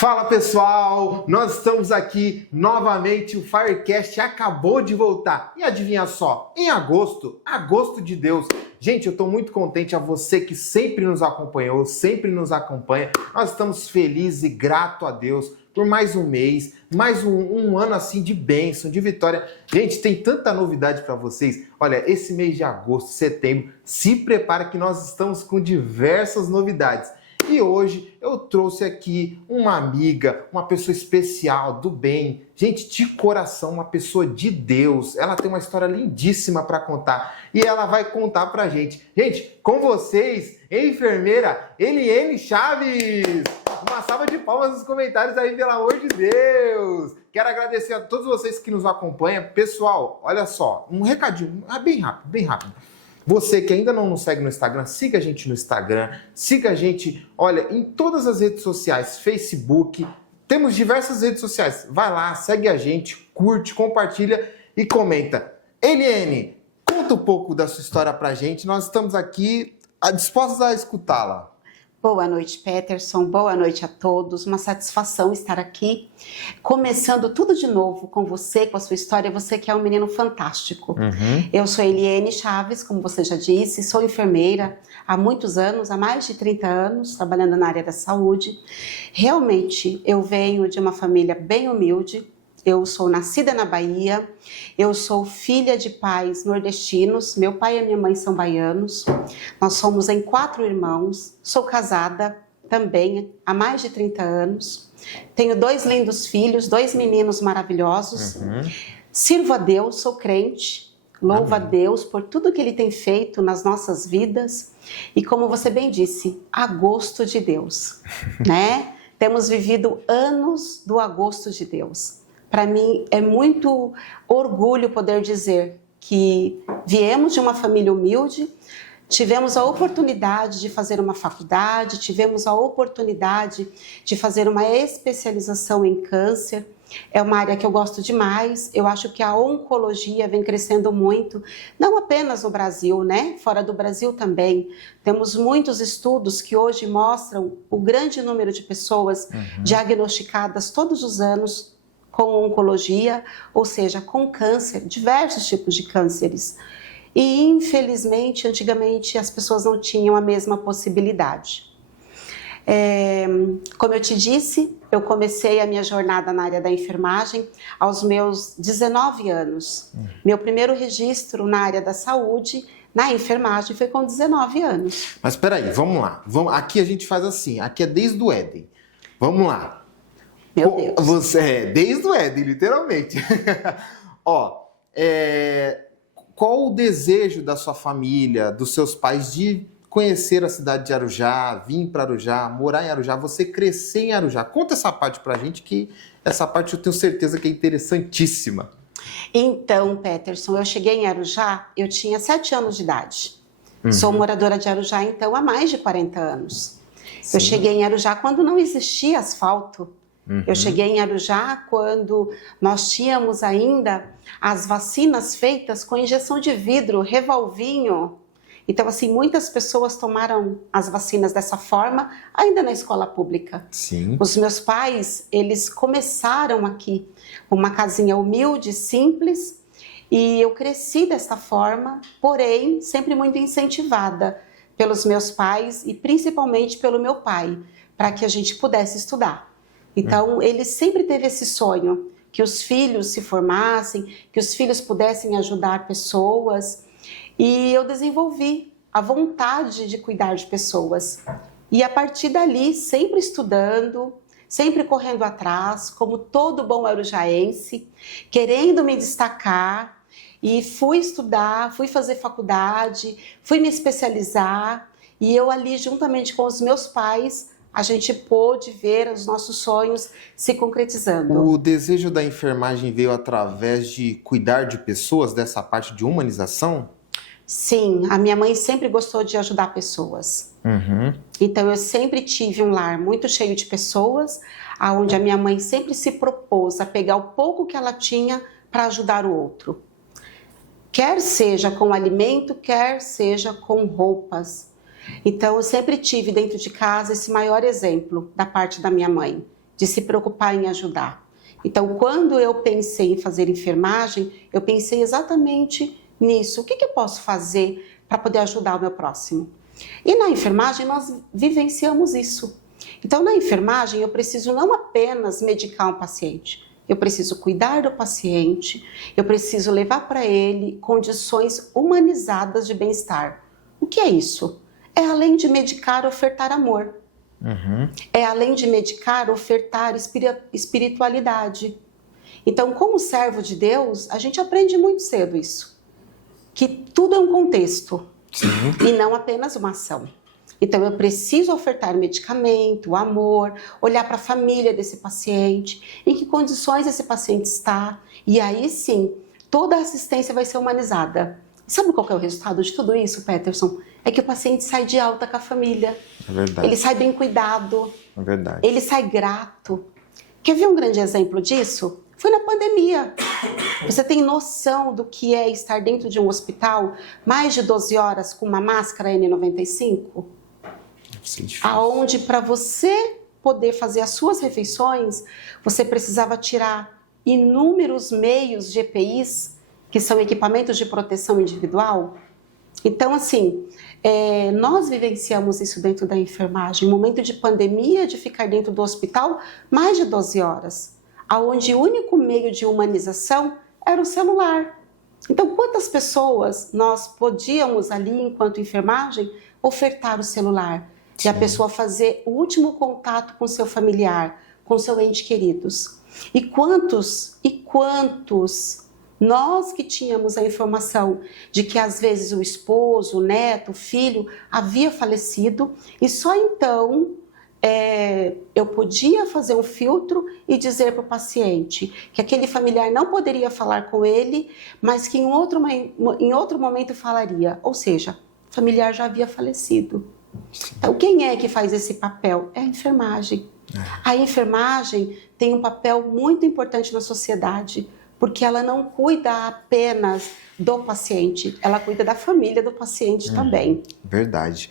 Fala pessoal, nós estamos aqui novamente, o Firecast acabou de voltar e adivinha só, em agosto de Deus. Gente, eu estou muito contente a você que sempre nos acompanhou, sempre nos acompanha, nós estamos felizes e gratos a Deus por mais um mês, mais um ano assim de bênção, de vitória. Gente, tem tanta novidade para vocês. Olha, esse mês de agosto, setembro, se prepara que nós estamos com diversas novidades. E hoje eu trouxe aqui uma amiga, uma pessoa especial, do bem, gente, de coração, uma pessoa de Deus. Ela tem uma história lindíssima para contar e ela vai contar pra gente. Gente, com vocês, enfermeira Eliene Chaves. Uma salva de palmas nos comentários aí, pelo amor de Deus. Quero agradecer a todos vocês que nos acompanham. Pessoal, olha só, um recadinho, bem rápido, bem rápido. Você que ainda não nos segue no Instagram, siga a gente no Instagram, siga a gente, olha, em todas as redes sociais, Facebook, temos diversas redes sociais. Vai lá, segue a gente, curte, compartilha e comenta. Eliene, conta um pouco da sua história pra gente, nós estamos aqui dispostos a escutá-la. Boa noite, Peterson. Boa noite a todos. Uma satisfação estar aqui, começando tudo de novo com você, com a sua história. Você que é um menino fantástico. Eu sou Eliene Chaves, como você já disse, sou enfermeira há muitos anos, há mais de 30 anos, trabalhando na área da saúde. Realmente, eu venho de uma família bem humilde. Eu sou nascida na Bahia, eu sou filha de pais nordestinos, meu pai e a minha mãe são baianos, nós somos em 4 irmãos, sou casada também há mais de 30 anos, tenho 2 lindos filhos, 2 meninos maravilhosos, sirvo a Deus, sou crente, louvo a Deus por tudo que Ele tem feito nas nossas vidas e como você bem disse, agosto de Deus, né? Temos vivido anos do agosto de Deus. Para mim é muito orgulho poder dizer que viemos de uma família humilde, tivemos a oportunidade de fazer uma faculdade, tivemos a oportunidade de fazer uma especialização em câncer. É uma área que eu gosto demais, eu acho que a oncologia vem crescendo muito, não apenas no Brasil, né? Fora do Brasil também. Temos muitos estudos que hoje mostram o grande número de pessoas diagnosticadas todos os anos com oncologia, ou seja, com câncer, diversos tipos de cânceres. E, infelizmente, antigamente as pessoas não tinham a mesma possibilidade. Como eu te disse, eu comecei a minha jornada na área da enfermagem aos meus 19 anos. Meu primeiro registro na área da saúde, na enfermagem, foi com 19 anos. Mas espera aí, vamos lá. Aqui a gente faz assim, aqui é desde o Éden. Vamos lá. Meu Deus. Você desde o Éden, literalmente. Qual o desejo da sua família, dos seus pais de conhecer a cidade de Arujá, vir para Arujá, morar em Arujá, você crescer em Arujá? Conta essa parte pra gente, que essa parte eu tenho certeza que é interessantíssima. Então, Peterson, eu cheguei em Arujá, eu tinha 7 anos de idade. Sou moradora de Arujá, então, há mais de 40 anos. Sim. Eu cheguei em Arujá quando não existia asfalto. Eu cheguei em Arujá quando nós tínhamos ainda as vacinas feitas com injeção de vidro, revolvinho. Então, assim, muitas pessoas tomaram as vacinas dessa forma, ainda na escola pública. Sim. Os meus pais, eles começaram aqui, uma casinha humilde, simples, e eu cresci dessa forma, porém, sempre muito incentivada pelos meus pais e principalmente pelo meu pai, para que a gente pudesse estudar. Então, ele sempre teve esse sonho, que os filhos se formassem, que os filhos pudessem ajudar pessoas. E eu desenvolvi a vontade de cuidar de pessoas. E a partir dali, sempre estudando, sempre correndo atrás, como todo bom arujaense, querendo me destacar. E fui estudar, fui fazer faculdade, fui me especializar. E eu ali, juntamente com os meus pais, a gente pôde ver os nossos sonhos se concretizando. O desejo da enfermagem veio através de cuidar de pessoas, dessa parte de humanização? Sim, a minha mãe sempre gostou de ajudar pessoas. Então eu sempre tive um lar muito cheio de pessoas, onde a minha mãe sempre se propôs a pegar o pouco que ela tinha para ajudar o outro. Quer seja com alimento, quer seja com roupas. Então, eu sempre tive dentro de casa esse maior exemplo da parte da minha mãe. de se preocupar em ajudar. Então, quando eu pensei em fazer enfermagem, eu pensei exatamente nisso. O que eu posso fazer para poder ajudar o meu próximo? E na enfermagem nós vivenciamos isso. Então, na enfermagem eu preciso não apenas medicar um paciente, eu preciso cuidar do paciente, eu preciso levar para ele condições humanizadas de bem-estar. O que é isso? É além de medicar, ofertar amor. É além de medicar, ofertar espiritualidade. Então, como servo de Deus, a gente aprende muito cedo isso. Que tudo é um contexto. Sim. E não apenas uma ação. Então, eu preciso ofertar medicamento, amor, olhar para a família desse paciente, em que condições esse paciente está. E aí sim, toda a assistência vai ser humanizada. Sabe qual que é o resultado de tudo isso, Peterson? É que o paciente sai de alta com a família. É verdade. Ele sai bem cuidado. É verdade. Ele sai grato. Quer ver um grande exemplo disso? Foi na pandemia. Você tem noção do que é estar dentro de um hospital mais de 12 horas com uma máscara N95? Aonde para você poder fazer as suas refeições, você precisava tirar inúmeros meios de EPIs, que são equipamentos de proteção individual. Então, assim, nós vivenciamos isso dentro da enfermagem, um momento de pandemia, de ficar dentro do hospital mais de 12 horas, aonde o único meio de humanização era o celular. Então, quantas pessoas nós podíamos ali, enquanto enfermagem, ofertar o celular? E a pessoa fazer o último contato com seu familiar, com seu ente queridos. E quantos nós que tínhamos a informação de que às vezes o esposo, o neto, o filho havia falecido e só então eu podia fazer um filtro e dizer para o paciente que aquele familiar não poderia falar com ele, mas que em outro momento falaria. Ou seja, o familiar já havia falecido. Então, quem é que faz esse papel? É a enfermagem. A enfermagem tem um papel muito importante na sociedade, porque ela não cuida apenas do paciente, ela cuida da família do paciente também. Verdade.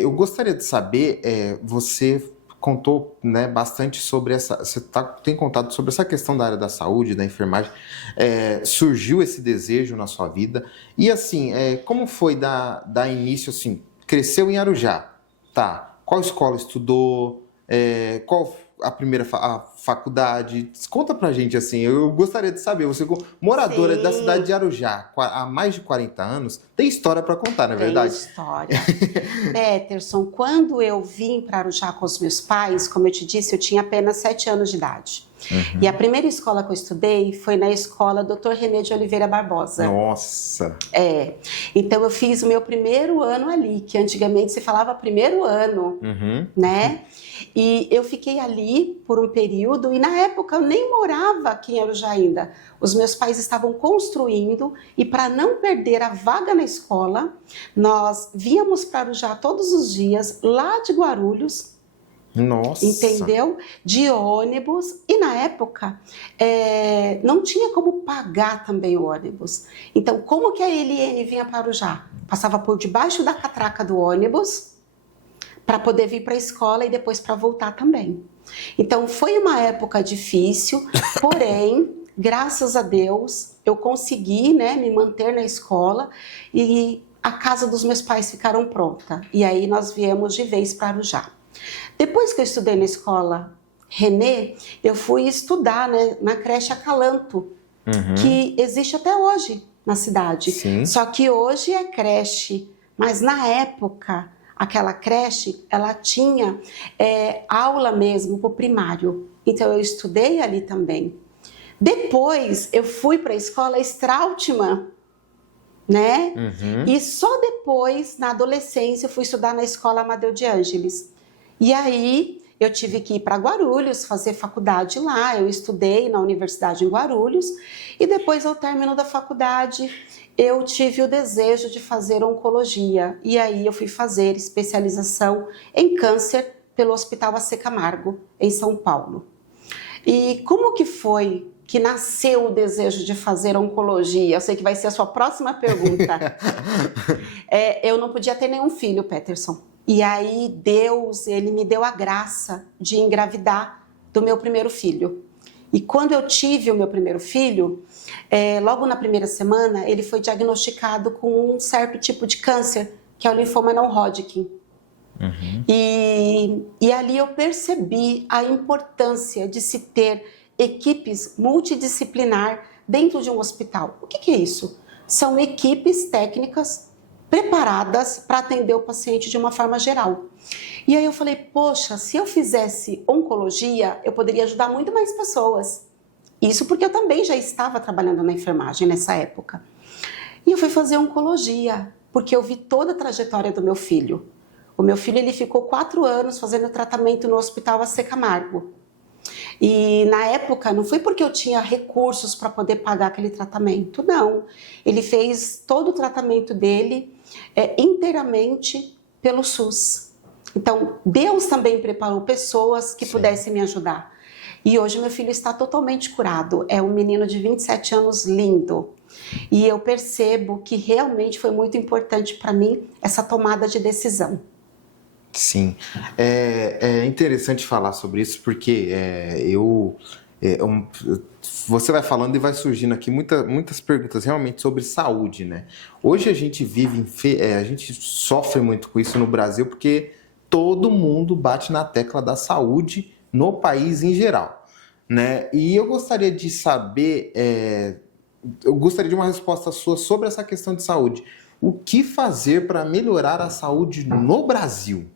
Eu gostaria de saber, você contou, né, bastante sobre você tem contado sobre essa questão da área da saúde, da enfermagem, surgiu esse desejo na sua vida, e assim, como foi dar início, assim, cresceu em Arujá, tá? Qual escola estudou? Qual a primeira faculdade? Conta pra gente, assim, eu gostaria de saber, você moradora da cidade de Arujá, há mais de 40 anos, tem história para contar, não é verdade? Tem história. Peterson, quando eu vim para Arujá com os meus pais, como eu te disse, eu tinha apenas 7 anos de idade. E a primeira escola que eu estudei foi na escola Dr. René de Oliveira Barbosa. Nossa! Então eu fiz o meu primeiro ano ali, que antigamente se falava primeiro ano, né? E eu fiquei ali por um período, e na época eu nem morava aqui em Arujá ainda. Os meus pais estavam construindo, e para não perder a vaga na escola, nós víamos para Arujá todos os dias, lá de Guarulhos. Nossa! Entendeu? De ônibus, e na época não tinha como pagar também o ônibus. Então, como que a LN vinha para Arujá? Passava por debaixo da catraca do ônibus para poder vir para a escola e depois para voltar também. Então, foi uma época difícil, porém, graças a Deus, eu consegui, né, me manter na escola e a casa dos meus pais ficaram pronta. E aí nós viemos de vez para Arujá. Depois que eu estudei na escola René, eu fui estudar, né, na creche Acalanto, que existe até hoje na cidade. Sim. Só que hoje é creche, mas na época, aquela creche, ela tinha aula mesmo para o primário. Então eu estudei ali também. Depois eu fui para a escola Strautmann, né? E só depois, na adolescência, eu fui estudar na escola Amadeu de Ângeles. E aí eu tive que ir para Guarulhos, fazer faculdade lá. Eu estudei na Universidade em Guarulhos e depois, ao término da faculdade, eu tive o desejo de fazer oncologia. E aí eu fui fazer especialização em câncer pelo Hospital AC Camargo, em São Paulo. E como que foi que nasceu o desejo de fazer oncologia? Eu sei que vai ser a sua próxima pergunta. Eu não podia ter nenhum filho, Peterson. E aí Deus, ele me deu a graça de engravidar do meu primeiro filho. E quando eu tive o meu primeiro filho, logo na primeira semana, ele foi diagnosticado com um certo tipo de câncer, que é o linfoma não Hodgkin. Uhum. E ali eu percebi a importância de se ter equipes multidisciplinar dentro de um hospital. O que é isso? São equipes técnicas preparadas para atender o paciente de uma forma geral. E aí eu falei, poxa, se eu fizesse oncologia, eu poderia ajudar muito mais pessoas. Isso porque eu também já estava trabalhando na enfermagem nessa época. E eu fui fazer oncologia, porque eu vi toda a trajetória do meu filho. O meu filho ele ficou 4 anos fazendo tratamento no Hospital AC Camargo. E na época não foi porque eu tinha recursos para poder pagar aquele tratamento, não. Ele fez todo o tratamento dele inteiramente pelo SUS. Então, Deus também preparou pessoas que pudessem me ajudar. E hoje meu filho está totalmente curado. É um menino de 27 anos lindo. E eu percebo que realmente foi muito importante para mim essa tomada de decisão. Sim, é interessante falar sobre isso porque você vai falando e vai surgindo aqui muitas perguntas realmente sobre saúde, né? Hoje a gente a gente sofre muito com isso no Brasil porque todo mundo bate na tecla da saúde no país em geral, né? E eu gostaria de saber, eu gostaria de uma resposta sua sobre essa questão de saúde. O que fazer para melhorar a saúde no Brasil?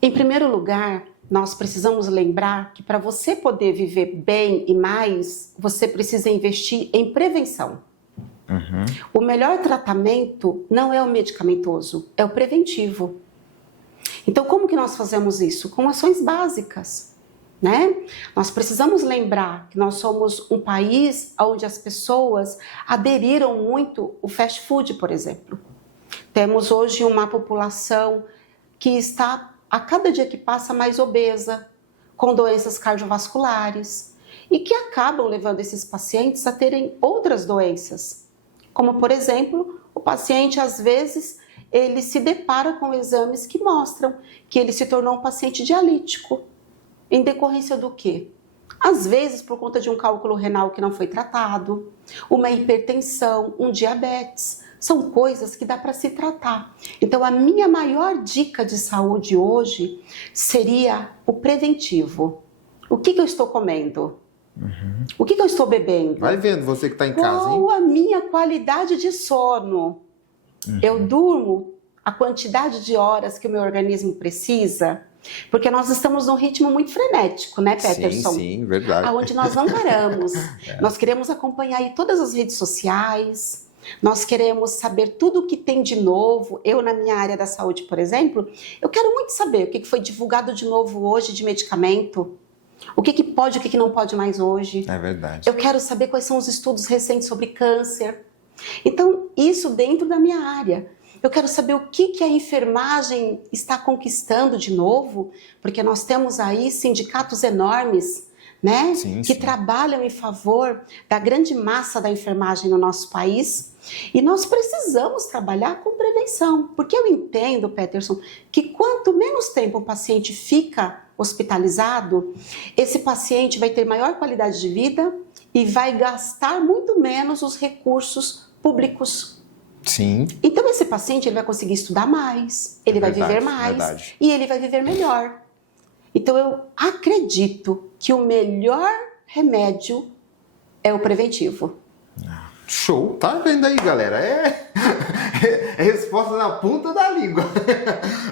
Em primeiro lugar, nós precisamos lembrar que para você poder viver bem e mais, você precisa investir em prevenção. Uhum. O melhor tratamento não é o medicamentoso, é o preventivo. Então, como que nós fazemos isso? Com ações básicas, né? Nós precisamos lembrar que nós somos um país onde as pessoas aderiram muito ao fast food, por exemplo. Temos hoje uma população que está, a cada dia que passa, mais obesa, com doenças cardiovasculares, e que acabam levando esses pacientes a terem outras doenças. Como, por exemplo, o paciente, às vezes, ele se depara com exames que mostram que ele se tornou um paciente dialítico. Em decorrência do quê? Às vezes, por conta de um cálculo renal que não foi tratado, uma hipertensão, um diabetes. São coisas que dá para se tratar. Então, a minha maior dica de saúde hoje seria o preventivo. O que eu estou comendo? Uhum. O que eu estou bebendo? Vai vendo, você que está em casa, hein? Qual a minha qualidade de sono? Uhum. Eu durmo a quantidade de horas que o meu organismo precisa? Porque nós estamos num ritmo muito frenético, né, Peterson? Sim, verdade. Onde nós não paramos. Nós queremos acompanhar aí todas as redes sociais, nós queremos saber tudo o que tem de novo. Eu, na minha área da saúde, por exemplo, eu quero muito saber o que foi divulgado de novo hoje de medicamento, o que pode e o que não pode mais hoje. É verdade. Eu quero saber quais são os estudos recentes sobre câncer. Então, isso dentro da minha área. Eu quero saber o que a enfermagem está conquistando de novo, porque nós temos aí sindicatos enormes, né, que trabalham em favor da grande massa da enfermagem no nosso país. E nós precisamos trabalhar com prevenção, porque eu entendo, Peterson, que quanto menos tempo o paciente fica hospitalizado, esse paciente vai ter maior qualidade de vida e vai gastar muito menos os recursos públicos. Sim. Então esse paciente ele vai conseguir estudar mais, ele vai viver mais e ele vai viver melhor. Então eu acredito que o melhor remédio é o preventivo. Show, tá vendo aí, galera? É resposta na ponta da língua.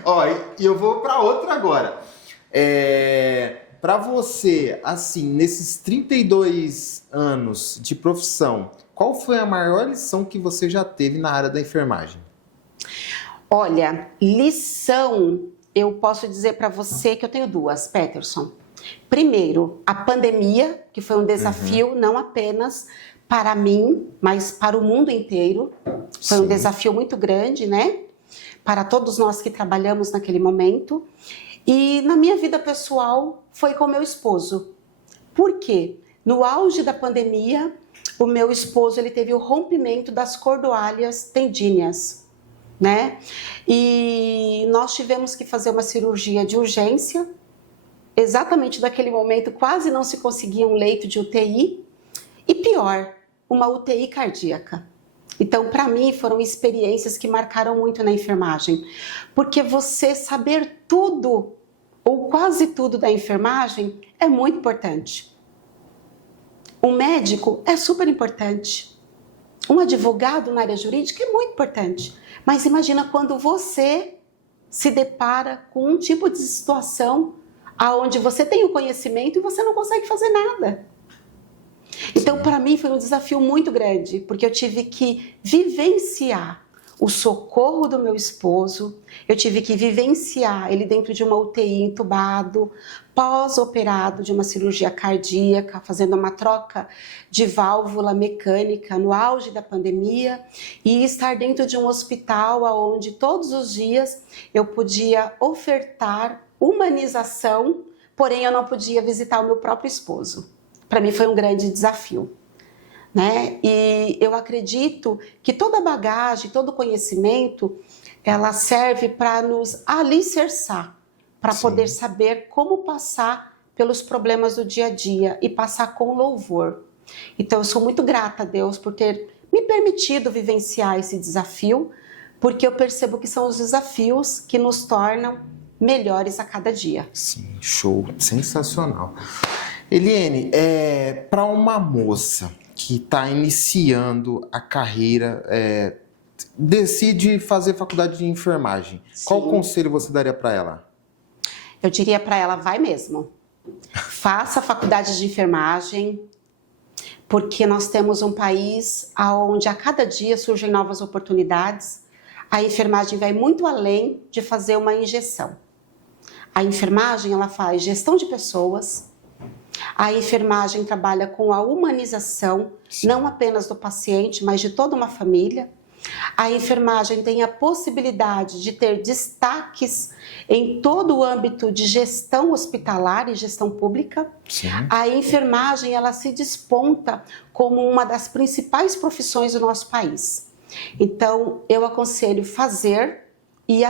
Ó, e eu vou para outra agora. Para você, assim, nesses 32 anos de profissão, qual foi a maior lição que você já teve na área da enfermagem? Olha, lição, eu posso dizer para você que eu tenho duas, Peterson. Primeiro, a pandemia, que foi um desafio não apenas para mim, mas para o mundo inteiro. Foi um desafio muito grande, né? Para todos nós que trabalhamos naquele momento. E na minha vida pessoal, foi com meu esposo. Por quê? No auge da pandemia, o meu esposo ele teve o rompimento das cordoalhas tendíneas, né? E nós tivemos que fazer uma cirurgia de urgência. exatamente naquele momento, quase não se conseguia um leito de UTI e pior, uma UTI cardíaca. Então, para mim, foram experiências que marcaram muito na enfermagem, porque você saber tudo, ou quase tudo da enfermagem, é muito importante. Um médico é super importante. Um advogado na área jurídica é muito importante. Mas imagina quando você se depara com um tipo de situação onde você tem o conhecimento e você não consegue fazer nada. Então, para mim, foi um desafio muito grande, porque eu tive que vivenciar o socorro do meu esposo, eu tive que vivenciar ele dentro de uma UTI entubado, pós-operado de uma cirurgia cardíaca, fazendo uma troca de válvula mecânica no auge da pandemia, e estar dentro de um hospital onde todos os dias eu podia ofertar humanização, porém eu não podia visitar o meu próprio esposo. Para mim foi um grande desafio, né? E eu acredito que toda bagagem, todo conhecimento, ela serve para nos alicerçar, para poder saber como passar pelos problemas do dia a dia e passar com louvor. Então eu sou muito grata a Deus por ter me permitido vivenciar esse desafio, porque eu percebo que são os desafios que nos tornam melhores a cada dia. Sim, show, sensacional. Eliene, para uma moça que está iniciando a carreira, decide fazer faculdade de enfermagem, Sim. Qual conselho você daria para ela? Eu diria para ela, vai mesmo. Faça a faculdade de enfermagem, porque nós temos um país onde a cada dia surgem novas oportunidades. A enfermagem vai muito além de fazer uma injeção. A enfermagem, ela faz gestão de pessoas. A enfermagem trabalha com a humanização, não apenas do paciente, mas de toda uma família. A enfermagem tem a possibilidade de ter destaques em todo o âmbito de gestão hospitalar e gestão pública. Sim. A enfermagem, ela se desponta como uma das principais profissões do nosso país. Então, eu aconselho fazer e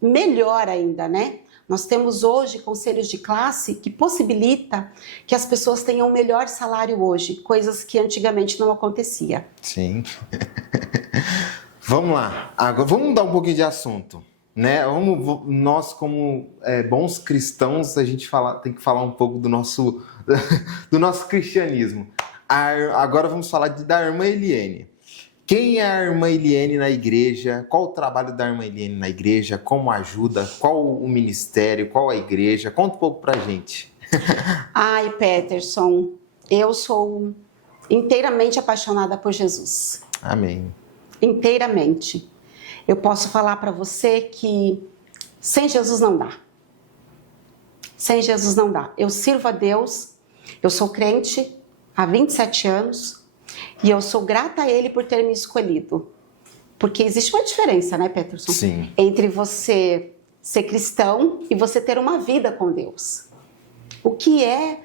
melhor ainda, né? Nós temos hoje conselhos de classe que possibilita que as pessoas tenham um melhor salário hoje, coisas que antigamente não acontecia. Sim. Vamos lá, agora vamos mudar um pouquinho de assunto, né? Nós como bons cristãos, a gente tem que falar um pouco do nosso cristianismo. Agora vamos falar da irmã Eliene. Quem é a irmã Eliene na igreja? Qual o trabalho da irmã Eliene na igreja? Como ajuda? Qual o ministério? Qual a igreja? Conta um pouco pra gente. Ai, Peterson, eu sou inteiramente apaixonada por Jesus. Amém. Inteiramente. Eu posso falar para você que sem Jesus não dá. Sem Jesus não dá. Eu sirvo a Deus, eu sou crente há 27 anos e eu sou grata a Ele por ter me escolhido. Porque existe uma diferença, né, Peterson? Sim. Entre você ser cristão e você ter uma vida com Deus. O que é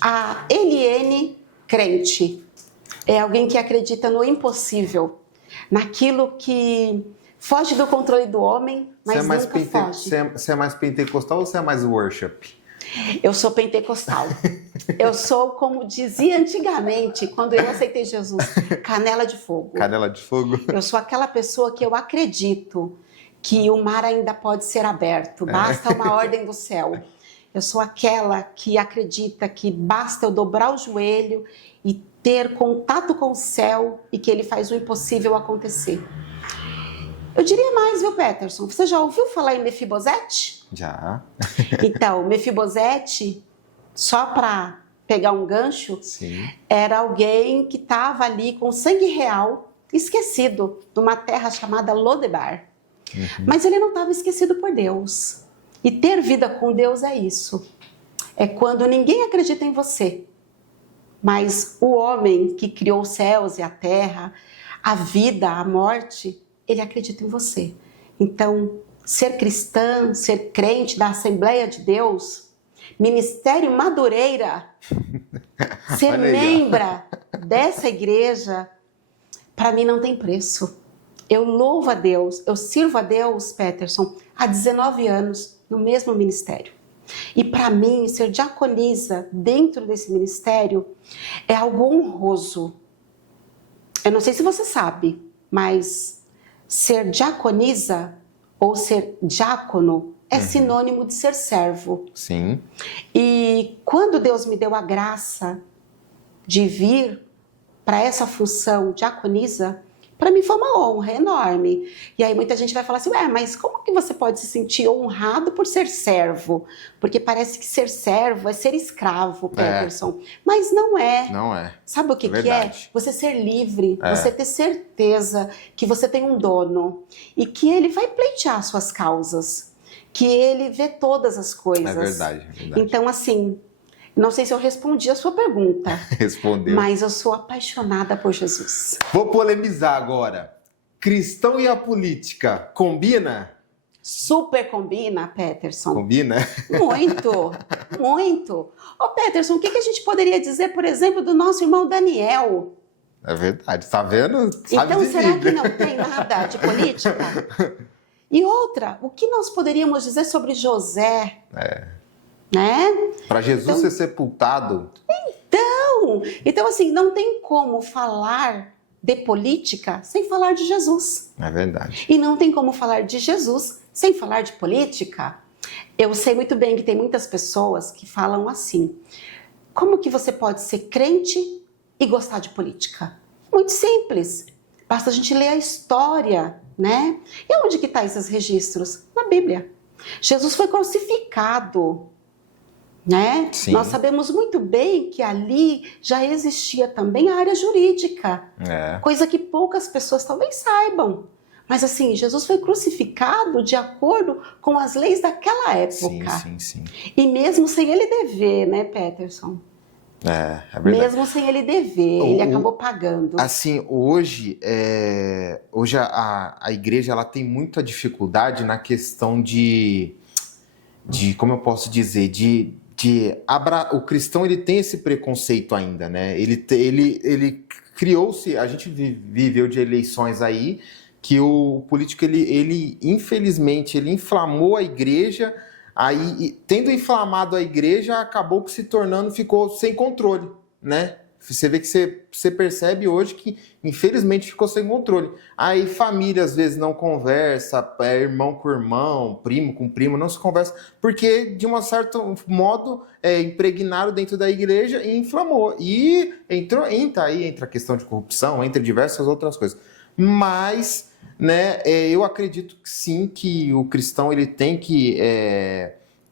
a Eliene crente? É alguém que acredita no impossível, naquilo que foge do controle do homem, mas nunca foge. Você é mais pentecostal ou você é mais worship? Eu sou pentecostal. Eu sou, como dizia antigamente, quando eu aceitei Jesus, canela de fogo. Canela de fogo? Eu sou aquela pessoa que eu acredito que o mar ainda pode ser aberto, basta uma ordem do céu. Eu sou aquela que acredita que basta eu dobrar o joelho e ter contato com o céu e que ele faz o impossível acontecer. Eu diria mais, viu, Peterson? Você já ouviu falar em Mefibosete? Já. Então, Mefibosete, só para pegar um gancho, Sim. era alguém que estava ali com sangue real, esquecido, numa terra chamada Lodebar. Uhum. Mas ele não estava esquecido por Deus. E ter vida com Deus é isso. É quando ninguém acredita em você, mas o homem que criou os céus e a terra, a vida, a morte, ele acredita em você. Então, ser cristã, ser crente da Assembleia de Deus, Ministério Madureira, ser membra dessa igreja, para mim não tem preço. Eu louvo a Deus, eu sirvo a Deus, Peterson, há 19 anos no mesmo ministério. E para mim, ser diaconisa dentro desse ministério é algo honroso. Eu não sei se você sabe, mas ser diaconisa ou ser diácono é sinônimo de ser servo. Sim. E quando Deus me deu a graça de vir para essa função diaconisa, para mim foi uma honra enorme. E aí muita gente vai falar assim, ué, mas como que você pode se sentir honrado por ser servo? Porque parece que ser servo é ser escravo, Peterson. Mas não é. Não é. Sabe o que é? Você ser livre, você ter certeza que você tem um dono e que ele vai pleitear suas causas, que ele vê todas as coisas. É verdade. Então, assim, não sei se eu respondi a sua pergunta. Respondeu. Mas eu sou apaixonada por Jesus. Vou polemizar agora. Cristão e a política, combina? Super combina, Peterson. Combina? Muito, muito. Ô, Peterson, o que a gente poderia dizer, por exemplo, do nosso irmão Daniel? É verdade, tá vendo? Sabe então, de será Bíblia. que não tem nada de política? E outra, o que nós poderíamos dizer sobre José? Né? Para Jesus ser sepultado. Então, assim, não tem como falar de política sem falar de Jesus. É verdade. E não tem como falar de Jesus sem falar de política. Eu sei muito bem que tem muitas pessoas que falam assim, como que você pode ser crente e gostar de política? Muito simples. Basta a gente ler a história, né? E onde que estão esses registros? Na Bíblia. Jesus foi crucificado, né? Sim. Nós sabemos muito bem que ali já existia também a área jurídica, coisa que poucas pessoas talvez saibam. Mas assim, Jesus foi crucificado de acordo com as leis daquela época. Sim. E mesmo sem ele dever, né, Peterson? É verdade. Mesmo sem ele dever, ele acabou pagando. Assim, hoje a igreja ela tem muita dificuldade na questão de como eu posso dizer, o cristão ele tem esse preconceito ainda, né? Ele criou-se, a gente viveu de eleições aí, que o político, ele infelizmente, ele inflamou a igreja, aí, tendo inflamado a igreja, acabou que se tornando, ficou sem controle, né? Você vê que você percebe hoje que, infelizmente, ficou sem controle. Aí família, às vezes, não conversa, irmão com irmão, primo com primo, não se conversa, porque, de um certo modo, impregnaram dentro da igreja e inflamou. E entra a questão de corrupção, entra diversas outras coisas. Mas, né, eu acredito que sim, que o cristão ele tem que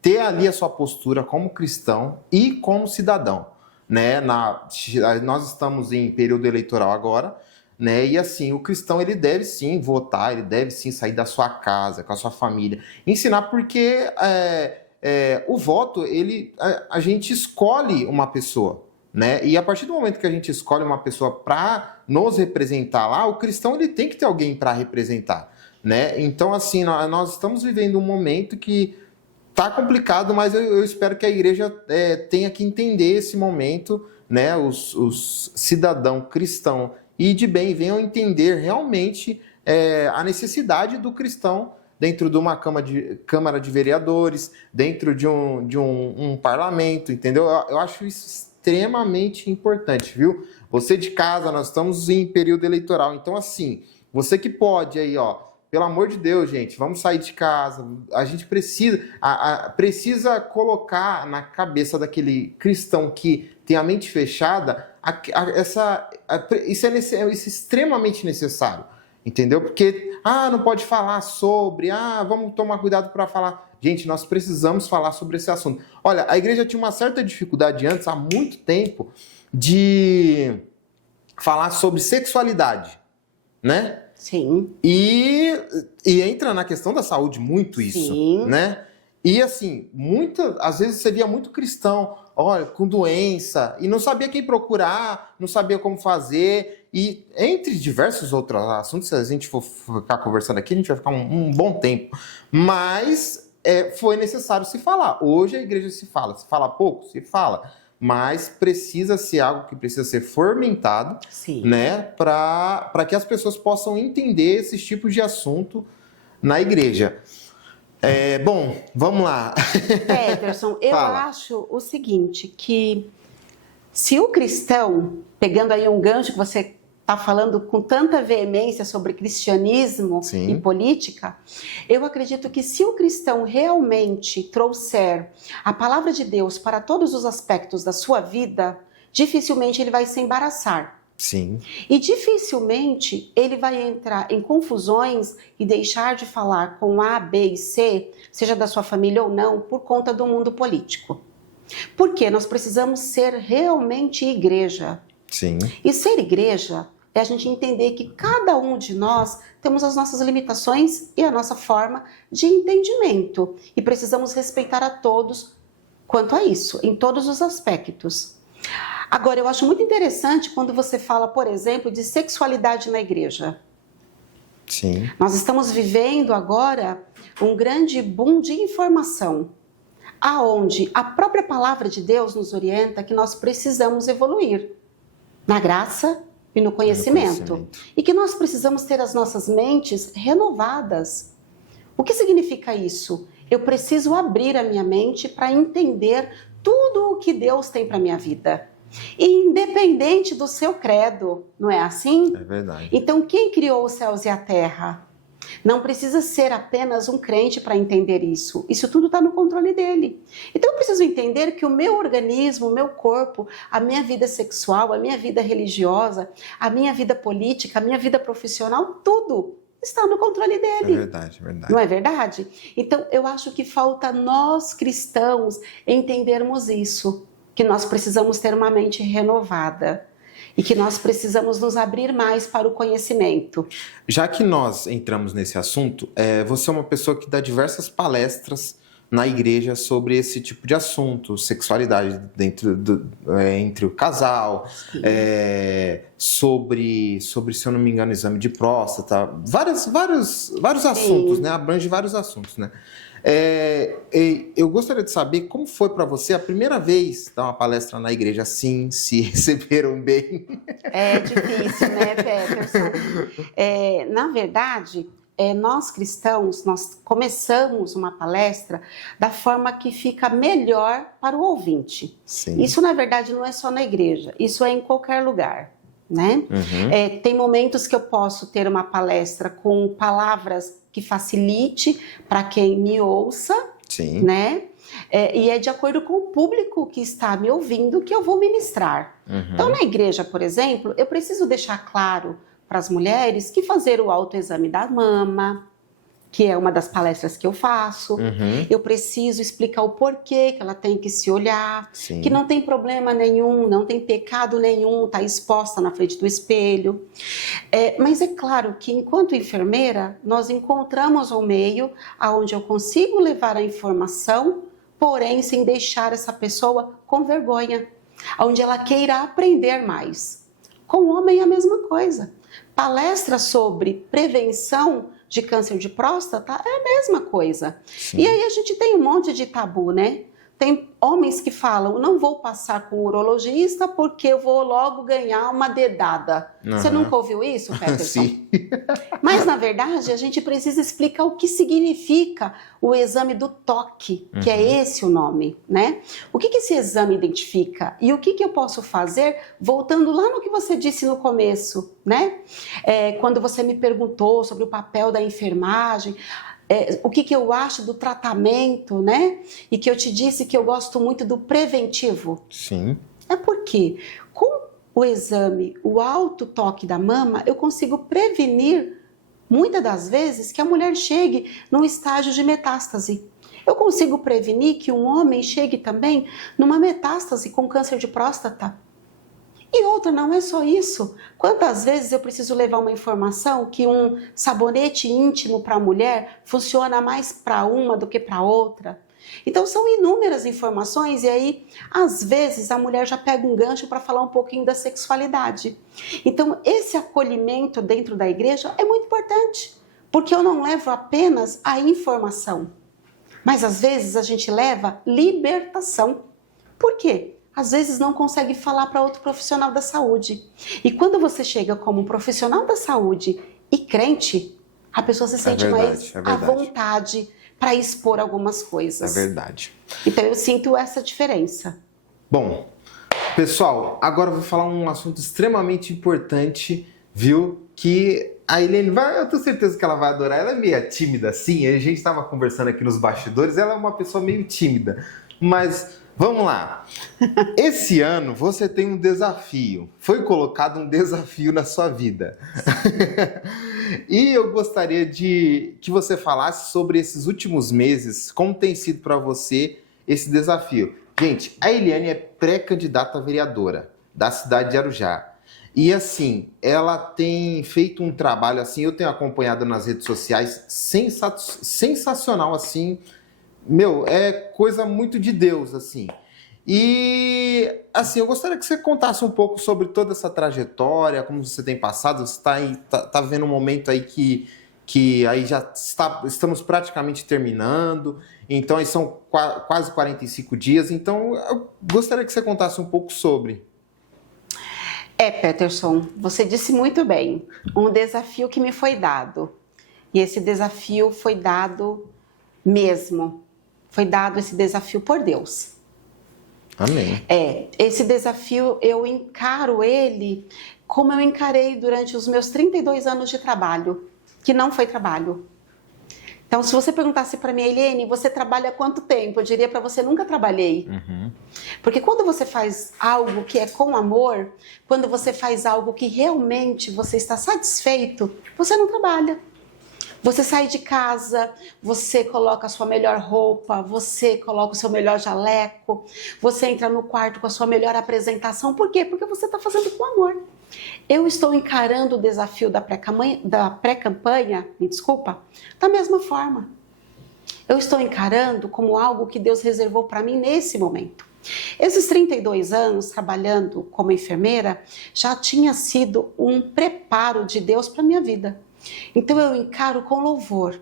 ter ali a sua postura como cristão e como cidadão. Né? Nós estamos em período eleitoral agora, né? E assim, o cristão ele deve sim votar, ele deve sim sair da sua casa, com a sua família, ensinar, porque o voto, a gente escolhe uma pessoa, né? E a partir do momento que a gente escolhe uma pessoa para nos representar lá, o cristão ele tem que ter alguém para representar, né? Então assim, nós estamos vivendo um momento que tá complicado, mas eu espero que a igreja tenha que entender esse momento, né? Os cidadãos cristãos e de bem venham entender realmente a necessidade do cristão dentro de uma Câmara de Vereadores, dentro de um parlamento, entendeu? Eu acho isso extremamente importante, viu? Você de casa, nós estamos em período eleitoral, então assim, você que pode aí, ó, pelo amor de Deus, gente, vamos sair de casa. A gente precisa colocar na cabeça daquele cristão que tem a mente fechada, isso é extremamente necessário, entendeu? Porque, não pode falar sobre, vamos tomar cuidado para falar. Gente, nós precisamos falar sobre esse assunto. Olha, a igreja tinha uma certa dificuldade antes, há muito tempo, de falar sobre sexualidade, né? Sim. E entra na questão da saúde muito isso, sim, né? E assim, às vezes você via muito cristão, olha, com doença, e não sabia quem procurar, não sabia como fazer, e entre diversos outros assuntos, se a gente for ficar conversando aqui, a gente vai ficar um bom tempo, mas foi necessário se falar. Hoje a igreja se fala pouco? Se fala. Mas precisa ser algo que precisa ser fomentado, sim, né, para que as pessoas possam entender esses tipos de assunto na igreja. Bom, vamos lá. Peterson, eu Fala. acho o seguinte, que se o cristão, pegando aí um gancho que você está falando com tanta veemência sobre cristianismo Sim. e política, eu acredito que se o cristão realmente trouxer a palavra de Deus para todos os aspectos da sua vida, dificilmente ele vai se embaraçar. Sim. E dificilmente ele vai entrar em confusões e deixar de falar com A, B e C, seja da sua família ou não, por conta do mundo político. Porque nós precisamos ser realmente igreja. Sim. E ser igreja é a gente entender que cada um de nós temos as nossas limitações e a nossa forma de entendimento. E precisamos respeitar a todos quanto a isso, em todos os aspectos. Agora, eu acho muito interessante quando você fala, por exemplo, de sexualidade na igreja. Sim. Nós estamos vivendo agora um grande boom de informação, aonde a própria palavra de Deus nos orienta que nós precisamos evoluir na graça e no conhecimento. E que nós precisamos ter as nossas mentes renovadas. O que significa isso? Eu preciso abrir a minha mente para entender tudo o que Deus tem para a minha vida. Independente do seu credo, não é assim? É verdade. Então, quem criou os céus e a terra? Não precisa ser apenas um crente para entender isso. Isso tudo está no controle dele. Então, eu preciso entender que o meu organismo, o meu corpo, a minha vida sexual, a minha vida religiosa, a minha vida política, a minha vida profissional, tudo está no controle dele. É verdade, é verdade. Não é verdade? Então, eu acho que falta nós cristãos entendermos isso, que nós precisamos ter uma mente renovada e que nós precisamos nos abrir mais para o conhecimento. Já que nós entramos nesse assunto, você é uma pessoa que dá diversas palestras na igreja sobre esse tipo de assunto, sexualidade entre o casal, sobre, se eu não me engano, exame de próstata, vários assuntos, né? Abrange vários assuntos, né? Eu gostaria de saber como foi para você a primeira vez dar uma palestra na igreja assim, se receberam bem. É difícil, né, Peterson? Na verdade, nós cristãos, nós começamos uma palestra da forma que fica melhor para o ouvinte. Sim. Isso, na verdade, não é só na igreja, isso é em qualquer lugar, né? Uhum. Tem momentos que eu posso ter uma palestra com palavras que facilite para quem me ouça, Sim. né? E é de acordo com o público que está me ouvindo que eu vou ministrar. Uhum. Então, na igreja, por exemplo, eu preciso deixar claro para as mulheres que fazer o autoexame da mama, que é uma das palestras que eu faço, eu preciso explicar o porquê que ela tem que se olhar, Sim. que não tem problema nenhum, não tem pecado nenhum, está exposta na frente do espelho. Mas é claro que, enquanto enfermeira, nós encontramos um meio onde eu consigo levar a informação, porém sem deixar essa pessoa com vergonha, onde ela queira aprender mais. Com o homem é a mesma coisa. Palestra sobre prevenção de câncer de próstata é a mesma coisa. Sim. E aí a gente tem um monte de tabu, né? Tem homens que falam, não vou passar com o urologista porque eu vou logo ganhar uma dedada. Você nunca ouviu isso, Peterson? Sim. Mas, na verdade, a gente precisa explicar o que significa o exame do toque, que é esse o nome, né? O que esse exame identifica? E o que eu posso fazer, voltando lá no que você disse no começo, né? Quando você me perguntou sobre o papel da enfermagem, o que eu acho do tratamento, né? E que eu te disse que eu gosto muito do preventivo. Sim. É porque com o exame, o autotoque da mama, eu consigo prevenir, muitas das vezes, que a mulher chegue num estágio de metástase. Eu consigo prevenir que um homem chegue também numa metástase com câncer de próstata. E outra, não é só isso. Quantas vezes eu preciso levar uma informação que um sabonete íntimo para a mulher funciona mais para uma do que para outra? Então, são inúmeras informações e aí, às vezes, a mulher já pega um gancho para falar um pouquinho da sexualidade. Então, esse acolhimento dentro da igreja é muito importante, porque eu não levo apenas a informação, mas, às vezes, a gente leva libertação. Por quê? Às vezes não consegue falar para outro profissional da saúde. E quando você chega como um profissional da saúde e crente, a pessoa se sente mais à vontade para expor algumas É coisas. verdade. Então eu sinto essa diferença. Bom, pessoal, agora eu vou falar um assunto extremamente importante, viu? Que a Eliane vai, eu tenho certeza que ela vai adorar. Ela é meio tímida, assim. A gente estava conversando aqui nos bastidores, ela é uma pessoa meio tímida. Mas vamos lá. Esse ano você tem um desafio. Foi colocado um desafio na sua vida. E eu gostaria de que você falasse sobre esses últimos meses, como tem sido para você esse desafio. Gente, a Eliane é pré-candidata a vereadora da cidade de Arujá. E assim, ela tem feito um trabalho assim, eu tenho acompanhado nas redes sociais, sensacional assim. Meu, é coisa muito de Deus assim. E assim, eu gostaria que você contasse um pouco sobre toda essa trajetória, como você tem passado. Você tá vivendo um momento aí que aí estamos praticamente terminando, então aí são quase 45 dias, então eu gostaria que você contasse um pouco sobre. Peterson, você disse muito bem, um desafio que me foi dado. E esse desafio foi dado mesmo. Foi dado esse desafio por Deus. Amém. Esse desafio eu encaro ele como eu encarei durante os meus 32 anos de trabalho, que não foi trabalho. Então, se você perguntasse para mim, Eliane, você trabalha há quanto tempo? Eu diria para você, nunca trabalhei. Uhum. Porque quando você faz algo que é com amor, quando você faz algo que realmente você está satisfeito, você não trabalha. Você sai de casa, você coloca a sua melhor roupa, você coloca o seu melhor jaleco, você entra no quarto com a sua melhor apresentação. Por quê? Porque você está fazendo com amor. Eu estou encarando o desafio da pré-campanha, da mesma forma. Eu estou encarando como algo que Deus reservou para mim nesse momento. Esses 32 anos trabalhando como enfermeira já tinha sido um preparo de Deus para a minha vida. Então eu encaro com louvor,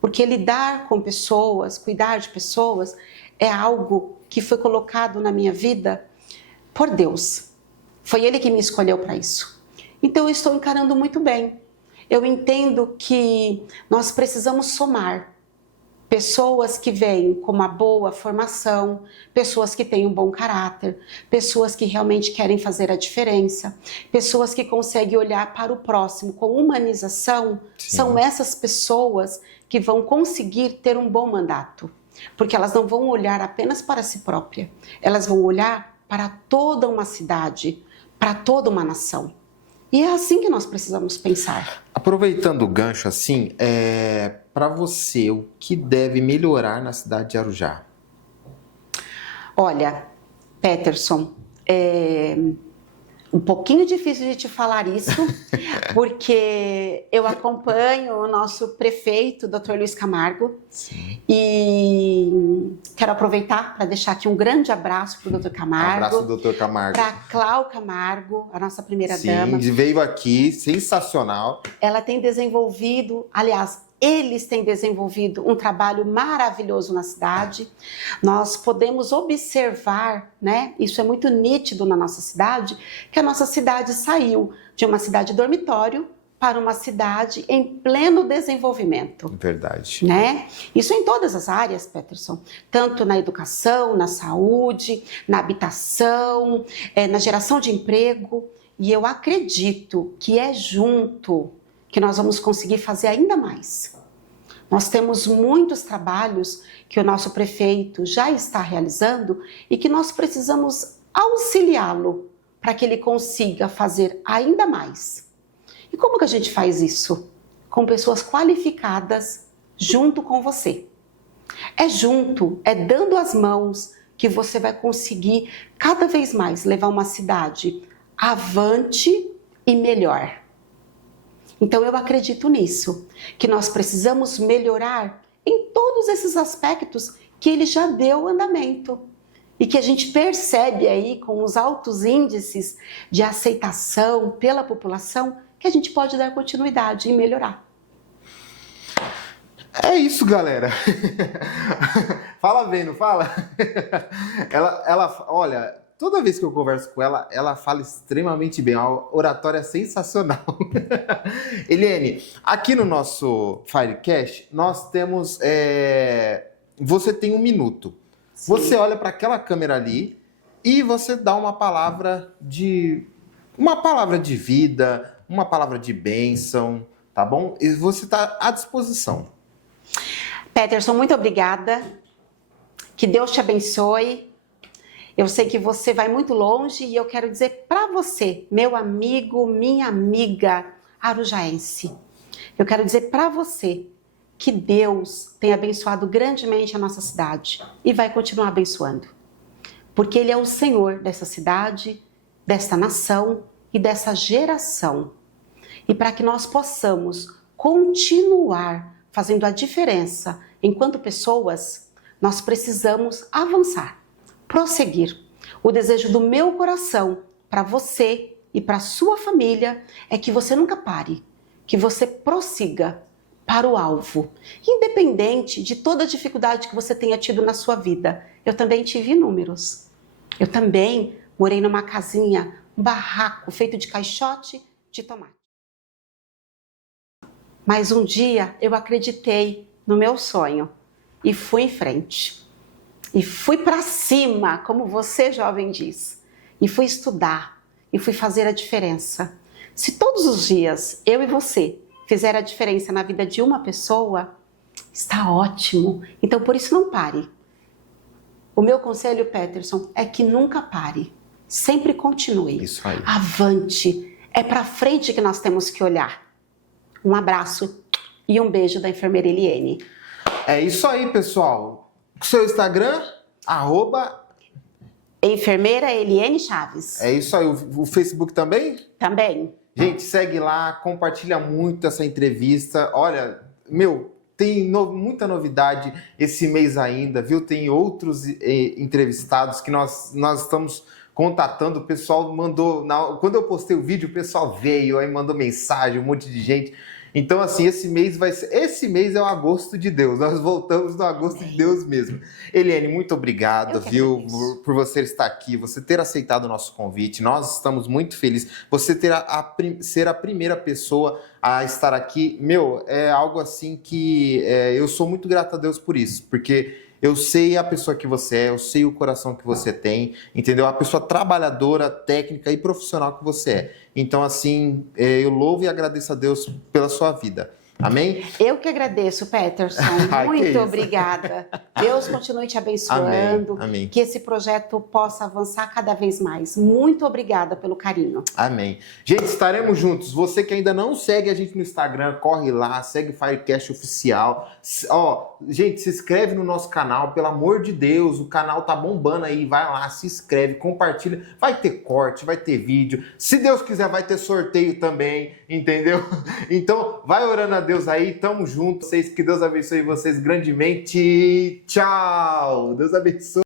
porque lidar com pessoas, cuidar de pessoas, é algo que foi colocado na minha vida por Deus. Foi Ele que me escolheu para isso. Então eu estou encarando muito bem. Eu entendo que nós precisamos somar pessoas que vêm com uma boa formação, pessoas que têm um bom caráter, pessoas que realmente querem fazer a diferença, pessoas que conseguem olhar para o próximo com humanização. Sim. São essas pessoas que vão conseguir ter um bom mandato, porque elas não vão olhar apenas para si própria, elas vão olhar para toda uma cidade, para toda uma nação. E é assim que nós precisamos pensar. Aproveitando o gancho assim, para você, o que deve melhorar na cidade de Arujá? Olha, Peterson, um pouquinho difícil de te falar isso, porque eu acompanho o nosso prefeito, Dr. Luiz Camargo. Sim. E quero aproveitar para deixar aqui um grande abraço para o Dr. Camargo. Um abraço, Dr. Camargo. Para Clau Camargo, a nossa primeira dama. Sim, veio aqui, sensacional. Ela tem desenvolvido, aliás, eles têm desenvolvido um trabalho maravilhoso na cidade. Nós podemos observar, né? Isso é muito nítido na nossa cidade, que a nossa cidade saiu de uma cidade dormitório para uma cidade em pleno desenvolvimento. Verdade. Né? Isso em todas as áreas, Peterson. Tanto na educação, na saúde, na habitação, na geração de emprego. E eu acredito que é junto que nós vamos conseguir fazer ainda mais. Nós temos muitos trabalhos que o nosso prefeito já está realizando e que nós precisamos auxiliá-lo para que ele consiga fazer ainda mais. E como que a gente faz isso? Com pessoas qualificadas junto com você. É junto, é dando as mãos que você vai conseguir cada vez mais levar uma cidade avante e melhor. Então eu acredito nisso, que nós precisamos melhorar em todos esses aspectos que ele já deu andamento e que a gente percebe aí com os altos índices de aceitação pela população que a gente pode dar continuidade e melhorar. É isso, galera. Fala bem, não fala? Olha, toda vez que eu converso com ela, ela fala extremamente bem. A oratória é sensacional. Eliane, aqui no nosso Firecast, nós temos... Você tem 1 minuto. Sim. Você olha para aquela câmera ali e você dá uma palavra de vida, uma palavra de bênção, tá bom? E você está à disposição. Peterson, muito obrigada. Que Deus te abençoe. Eu sei que você vai muito longe e eu quero dizer para você, meu amigo, minha amiga arujaense, eu quero dizer para você que Deus tem abençoado grandemente a nossa cidade e vai continuar abençoando. Porque Ele é o Senhor dessa cidade, desta nação e dessa geração. E para que nós possamos continuar fazendo a diferença enquanto pessoas, nós precisamos avançar, prosseguir. O desejo do meu coração para você e para sua família é que você nunca pare, que você prossiga para o alvo, independente de toda a dificuldade que você tenha tido na sua vida. Eu também tive inúmeros. Eu também morei numa casinha, um barraco feito de caixote de tomate. Mas um dia eu acreditei no meu sonho e fui em frente. E fui para cima, como você, jovem, diz. E fui estudar e fui fazer a diferença. Se todos os dias eu e você fizer a diferença na vida de uma pessoa, está ótimo. Então, por isso, não pare. O meu conselho, Peterson, é que nunca pare. Sempre continue. Isso aí. Avante. É para frente que nós temos que olhar. Um abraço e um beijo da enfermeira Eliane. É isso aí, pessoal. Seu Instagram, Enfermeira Eliane Chaves. É isso aí. O Facebook também? Também. Gente, segue lá, compartilha muito essa entrevista. Olha, tem muita novidade esse mês ainda, viu? Tem outros entrevistados que nós estamos contatando. O pessoal mandou... Quando eu postei o vídeo, o pessoal veio, aí mandou mensagem, um monte de gente. Então, assim, esse mês é o agosto de Deus. Nós voltamos no agosto de Deus mesmo. Eliane, muito obrigado, viu, por você estar aqui, você ter aceitado o nosso convite. Nós estamos muito felizes. Você ser a primeira pessoa a estar aqui, é algo assim que eu sou muito grato a Deus por isso, porque eu sei a pessoa que você é, eu sei o coração que você tem, entendeu? A pessoa trabalhadora, técnica e profissional que você é. Então, assim, eu louvo e agradeço a Deus pela sua vida. Amém? Eu que agradeço, Peterson. Muito obrigada. Deus continue te abençoando. Amém. Que esse projeto possa avançar cada vez mais. Muito obrigada pelo carinho. Amém. Gente, estaremos juntos. Você que ainda não segue a gente no Instagram, corre lá, segue o Firecast Oficial. Gente, se inscreve no nosso canal, pelo amor de Deus. O canal tá bombando aí. Vai lá, se inscreve, compartilha. Vai ter corte, vai ter vídeo. Se Deus quiser, vai ter sorteio também, entendeu? Então, vai orando a Deus aí, tamo junto. Que Deus abençoe vocês grandemente. Tchau! Deus abençoe.